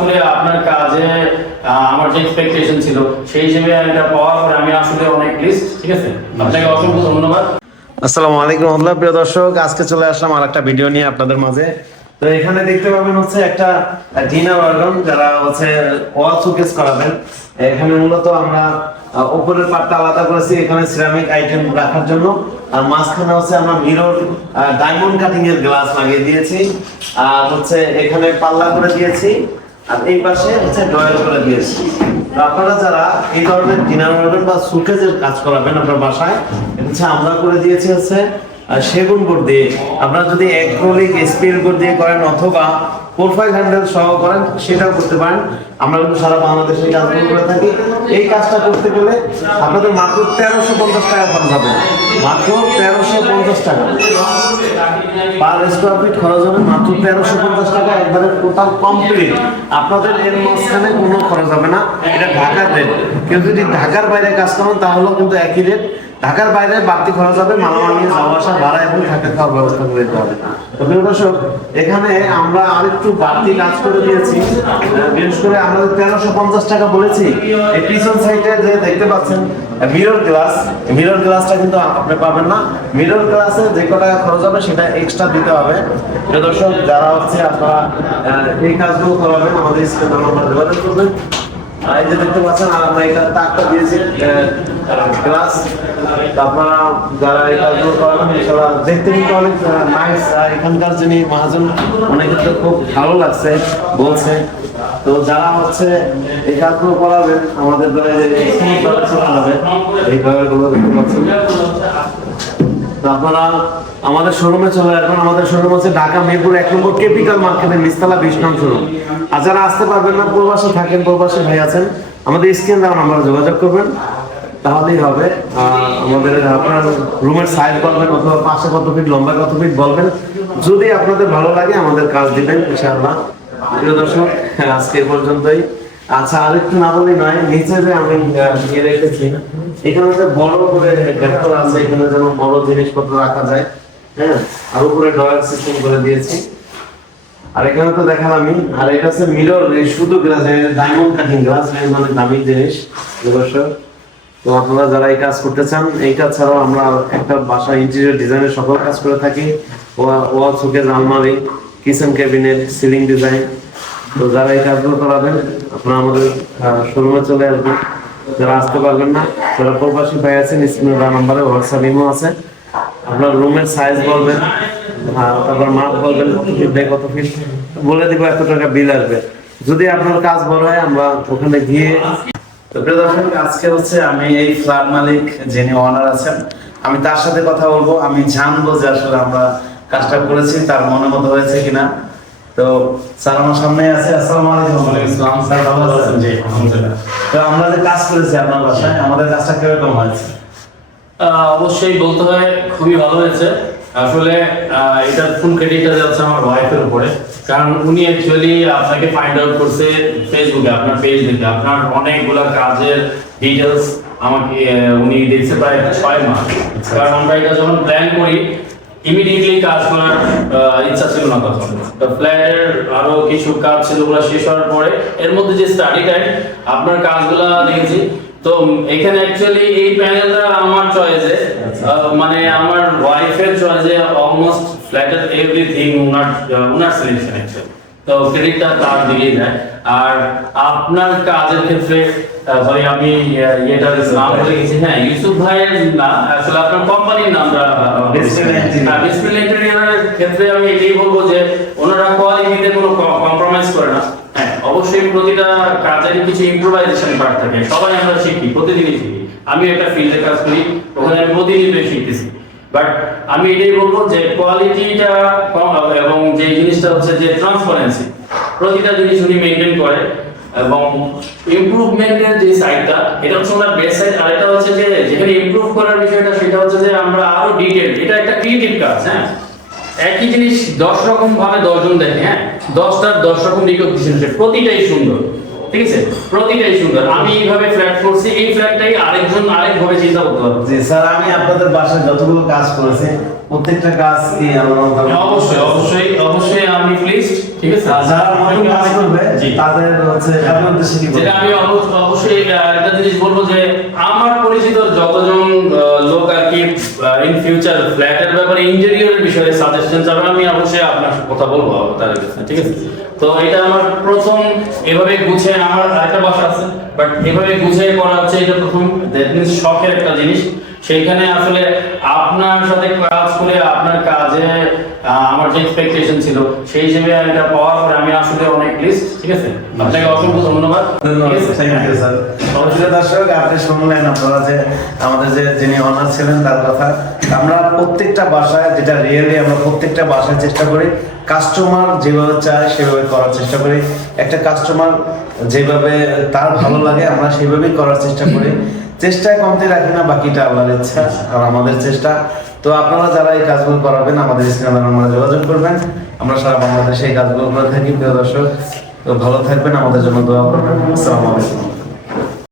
আসলে আপনার কাজে আমার যে এক্সপেকটেশন ছিল সেই হিসেবে এটা পাওয়ার পরে আমি আসলে অনেক প্লিজ ঠিক আছে? আপনাকে অসংখ্য ধন্যবাদ। আসসালামু আলাইকুম রহমতুল্লাহ প্রিয় দর্শক আজকে চলে আসলাম আর একটা ভিডিও নিয়ে আপনাদের মাঝে। তো এখানে দেখতে পাবেন হচ্ছে একটা ডিনার ওয়াগন যারা হচ্ছে ওয়াল শোকেস করাবেন। এখানে মূলত আমরা উপরের পাটটা আলাদা করেছি এখানে সিরামিক আইটেম রাখার জন্য। আর মাঝখানে হচ্ছে আমরা মিরর ডায়মন্ড কাটিং এর গ্লাস লাগিয়ে দিয়েছি। আর হচ্ছে এখানে পাল্লা করে দিয়েছি। আর এই পাশে হচ্ছে ডয়েল করে দিয়েছি। আপনারা যারা এই ধরনের ডিনার ওয়ার্ডেন বা সুকেজের কাজ করাবেন আপনার বাসায় হচ্ছে আমরা করে দিয়েছি হচ্ছে সেগুন বোর্ড দিয়ে। আপনারা যদি অ্যাক্রোলিক স্পিল বোর্ড দিয়ে করেন অথবা প্রোফাইল হ্যান্ডেল সহ করেন, সেটাও করতে পারেন। আমরা কিন্তু সারা বাংলাদেশে এই কাজগুলো করে থাকি। এই কাজটা করতে গেলে আপনাদের মাত্র তেরোশো পঞ্চাশ টাকা খরচ হবে। মাত্র তেরোশো পঞ্চাশ টাকা। পার স্কোয়ার ফিট খরচ হবে মাত্র তেরোশো পঞ্চাশ টাকা, একবারে টোটাল কমপ্লিট আপনাদের এর মাঝখানে কোনো খরচ হবে না। এটা ঢাকার রেট কেউ যদি ঢাকার বাইরে কাজ করেন, তাহলেও কিন্তু একই রেট ঢাকার বাইরে বাড়তি খরচ হবে, মালামাল নিয়ে যাওয়া আসা, ভাড়া এবং থাকা খাওয়ার ব্যবস্থা করে দিতে হবে। এখানে আমরা আরেকটু বাড়তি কাজ করে দিয়েছি। বিশেষ করে আমরা তেরোশো পঞ্চাশ টাকা বলেছি, এই পিছন সাইডে যে দেখতে পাচ্ছেন মিরর গ্লাস মিরর গ্লাসটা কিন্তু আপনি পাবেন না। মিরর গ্লাসে যে কত টাকা খরচ হবে সেটা এক্সট্রা দিতে হবে। দর্শক, যারা হচ্ছে আপনারা এই কাজগুলো করাবেন, আমাদের স্ক্রিন নাম্বার যোগাযোগ করবেন। আর যে দেখতে পাচ্ছেন আর আমরা এটা তাকটা দিয়েছি গ্লাস। আপনারা যারা এই কাজগুলো করেন ইনশাআল্লাহ দেখতে কিন্তু অনেক নাইস এখানকার যিনি মহাজন অনেক খুব ভালো লাগছে, বলছে। তো যারা হচ্ছে এই কাজগুলো করাবেন, আমাদের দ্বারা যে এই ব্যাপারগুলো দেখতে পাচ্ছেন। তো আপনারা আমাদের শোরুমে চলে আসবেন। আমাদের শোরুম ঢাকা এক নম্বর ক্যাপিটাল মার্কেটের বিশ শোরুম আর যারা আসতে পারবেন না থাকেন ভাই আছেন, আমাদের স্ক্রিন নাম্বারে যোগাযোগ করবেন। তাহলেই হবে। আমাদের আপনার রুমের সাইজ বলবেন অথবা পাশে কত ফিট লম্বা কত ফিট বলবেন। যদি আপনাদের ভালো লাগে আমাদের কাজ দিবেন, ইনশাআল্লাহ। প্রিয় দর্শক, আজকে পর্যন্তই। আচ্ছা আরেকটু না বলেই নয় নিচে যে আমি ইয়ে রেখেছি। এখানে যে বড় করে ভেক্টর আছে, এখানে যেন বড় জিনিসপত্র রাখা যায় হ্যাঁ? আর উপরে ড্রয়ার সিস্টেম করে দিয়েছি। আর এখানে তো দেখালামই আর এটা হচ্ছে মিরর শুধু গ্লাস ডায়মন্ড কাটিং গ্লাস মানে দামি জিনিস অবশ্য তো আপনারা যারা এই কাজ করতে চান এই ছাড়াও আমরা একটা বাসা ইন্টেরিয়র ডিজাইনের সকল কাজ করে থাকি। ওয়াল শোকেজ আলমারি কিচেন ক্যাবিনেট সিলিং ডিজাইন তো যারা এই কাজগুলো করাবেন, আপনারা আমাদের শোরুমে চলে আসবেন। যারা আসতে পারবেন না, যারা প্রবাসী ভাই আছেন, স্ক্রিনে নাম্বারে হোয়াটসঅ্যাপ ইমো আছে। আপনার রুমের সাইজ বলবেন তারপর মাপ বলবেন কত ফিট দেয় কত ফিট বলে দিব এত টাকা বিল আসবে। যদি আপনার কাজ বড় হয়, আমরা ওখানে গিয়ে দর্শক, আজকে হচ্ছে আমি এই ফ্ল্যাট মালিক যিনি ওনার আছেন, আমি তার সাথে কথা বলব। আমি জানব যে আসলে আমরা কাজটা করেছি, তার মনে মতো হয়েছে কিনা। তো স্যার আমার সামনে আছে আসসালামু আলাইকুম। স্যার ভালো আছেন? জি আলহামদুলিল্লাহ। তো আমরা যে কাজ করেছি আপনার বাসায় আমাদের কাজটা কীরকম হয়েছে? অবশ্যই বলতে হয় খুবই ভালো হয়েছে। আসলে এটার ফুল ক্রেডিটটা যাচ্ছে আমার ওয়াইফের উপরে। কারণ উনি অ্যাকচুয়ালি আপনাকে ফাইন্ড আউট করছে ফেসবুকে আপনার পেজ দেখে। আপনার অনেকগুলো কাজের ডিটেলস আমাকে উনি দিয়েছে প্রায় ছয় মাস। কারণ আমরা এটা যখন প্ল্যান করি ইমিডিয়েটলি কাজ করার ইচ্ছা ছিল না তখন। তো ফ্ল্যাটের আরও কিছু কাজ ছিল ওগুলো শেষ হওয়ার পরে এর মধ্যে যে স্টাডি টাইম আপনার কাজগুলো দেখেছি। তো এখানে অ্যাকচুয়ালি এই প্যানেলটা আমার চয়েসে মানে আমার ওয়াইফের চয়েসে অলমোস্ট ফ্ল্যাটের everything owner owner selection actually তো ক্রেডিটটা তার দিকেই যায় আর আপনার কাজের ক্ষেত্রে সরি আমি ইয়েটার নাম বলে গেছি। হ্যাঁ ইউসুফ ভাইয়ের না আসলে আপনার কোম্পানির নামটা Engineer। ডিসপ্লে ইঞ্জিনিয়ারের ক্ষেত্রে আমি এটাই বলব যে ওনারা কোয়ালিটিতে কোনো কম্প্রোমাইজ করে না। হ্যাঁ অবশ্যই প্রতিটা কাজের কিছু ইম্প্রোভাইজেশন পার্ট থাকে। সবাই আমরা শিখি প্রতিদিনই শিখি। আমি একটা ফিল্ডে কাজ করি ওখানে আমি প্রতিনিয়ত শিখতেছি। বাট আমি এটাই বলব যে কোয়ালিটিটা কম হবে এবং যে জিনিসটা হচ্ছে যে ট্রান্সপারেন্সি প্রতিটা জিনিস উনি মেনটেন করে। এবং ইমপ্রুভমেন্টের যে সাইডটা এটা হচ্ছে ওনার বেস্ট সাইড আর এটা হচ্ছে যে যেখানে ইমপ্রুভ করার বিষয়টা সেটা হচ্ছে যে আমরা আরও ডিটেল এটা একটা ক্রিয়েটিভ কাজ হ্যাঁ? একই জিনিস দশ রকম ভাবে দশজন দেখে হ্যাঁ? দশটার দশ রকম রিকগনিশন প্রতিটাই সুন্দর ঠিক আছে? প্রতিটাই সুন্দর। আমি এইভাবে ফ্ল্যাট করছি এই ফ্ল্যাটটাই আরেকজন আরেকভাবে চিন্তা করতে পারবে। জি স্যার আমি আপনাদের বাসায় যতগুলো কাজ করেছি প্রত্যেকটা কাজ কি আমার অবশ্যই অবশ্যই অবশ্যই আমি প্লিজ ঠিক আছে? যারা নতুন কাজ করবে তাদের হচ্ছে যেটা আমি অবশ্যই একটা জিনিস বলব যে আমার পরিচিত যতজন লোক আর কি ইন ফিউচার ফ্ল্যাটের ব্যাপারে ইন্টেরিয়রের বিষয়ে সাজেশন চাবে আমি অবশ্যই আপনার কথা বলব তার ঠিক আছে? তো এটা আমার প্রথম এভাবে গুছিয়ে আমার একটা বাসা আছে বাট এভাবে গুছিয়ে করা হচ্ছে এটা প্রথম দ্যাট মিনস শখের একটা জিনিস। সেইখানে আসলে আপনার সাথে কাজ করে আপনার কাজে আমার যে এক্সপেকটেশন ছিল সেই হিসেবে এটা পাওয়ার পরে আমি আসলে অনেক লিস্ট ঠিক আছে? আপনাকে অসংখ্য ধন্যবাদ। দর্শক আপনি শুনলেন আপনারা যে আমাদের যে যিনি ছিলেন তার কথা। আমরা প্রত্যেকটা বাসায় যেটা রিয়েলি আমরা প্রত্যেকটা বাসায় চেষ্টা করি কাস্টমার যেভাবে চায় সেভাবে করার চেষ্টা করি। একটা কাস্টমার যেভাবে তার ভালো লাগে আমরা সেভাবেই করার চেষ্টা করি। চেষ্টায় কমতে রাখি না, বাকিটা আল্লাহর ইচ্ছা আর আমাদের চেষ্টা। তো আপনারা যারা এই কাজগুলো করাবেন, আমাদের স্ক্রিনে আমরা যোগাযোগ করবেন। আমরা সারা বাংলাদেশে এই কাজগুলো করে থাকি, প্রিয় দর্শক। তো ভালো থাকবেন, আমাদের জন্য দোয়া করবেন। আসসালামু আলাইকুম।